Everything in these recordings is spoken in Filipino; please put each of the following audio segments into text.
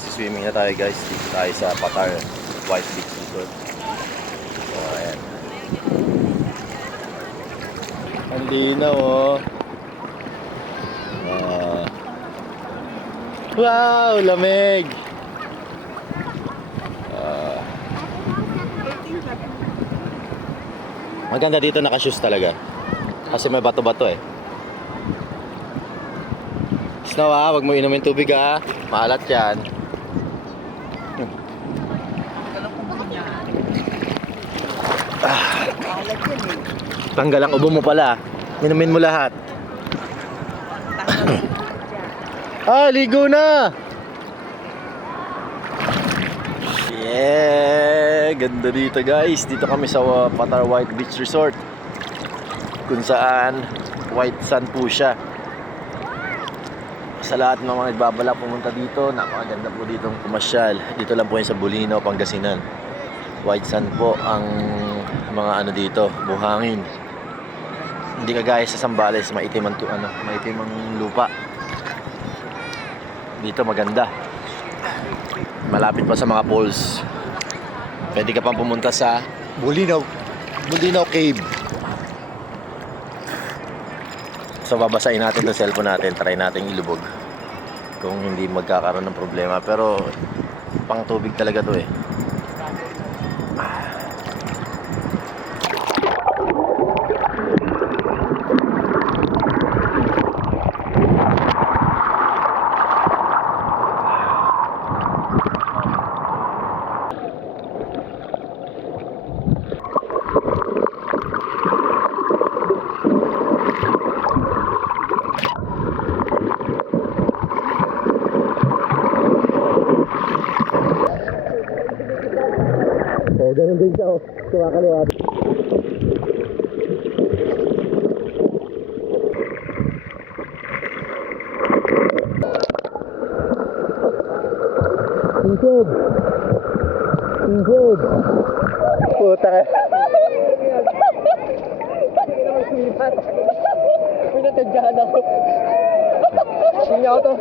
Magsiswimming na tayo guys. Dito tayo sa Patar White Beach Resort. So ayan. Ang linaw oh. Wow, lamig. Maganda dito, naka-shoes talaga. Kasi may bato-bato eh. Snow ha, wag mo inumin tubig ha. Maalat yan. Tanggal ang ubo mo pala. Inumin mo lahat. Ligo na! Yeah! Ganda dito guys. Dito kami sa Patar White Beach Resort, kung saan white sand po siya. Sa lahat ng mga nagbabala pumunta dito, napakaganda po ditong pumasyal. Dito lang po yan sa Bulinaw, Pangasinan. White sand po ang mga ano dito, buhangin. Hindi kagaya sa Zambales, maitim ang lupa. Dito maganda. Malapit pa sa mga falls. Pwede ka pang pumunta sa Bulinaw Cave. So babasahin natin yung cellphone natin, try natin ilubog kung hindi magkakaroon ng problema. Pero pang tubig talaga to eh. Ganun din siya oh. Kumakaliwa. Insod. Puta ka. Pinatadyahan ako. Hindi ako to.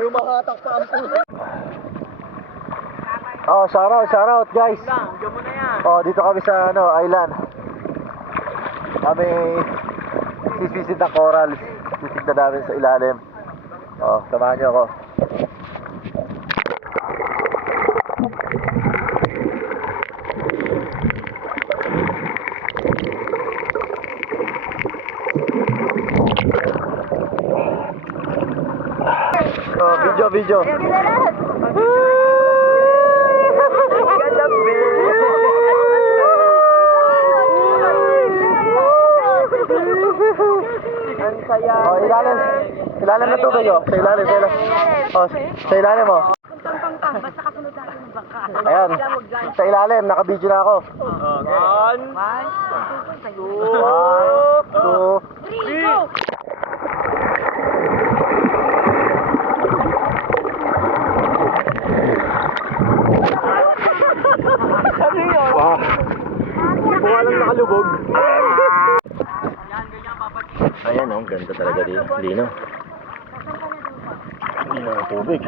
May umahatak pa ang puso. Oh, shout out guys. Diyan mo na yan. Oh, dito kami sa island. Kami sisisid ng coral. Titignan namin sa ilalim. Oh, samahan niyo ako. Oh, video. Oh, ilalim na tubig oh. Sa ilalim. Oh, sa ilalim mo. Basta kasunod natin yung bangka. Ayan. Sa ilalim, naka-video na ako. 1, 2, 3, go! Wow. Hindi ko alam nakalubog. Ayan oh, ganda talaga dito. Lino. Ang tubig.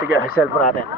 Sige, cellphone natin.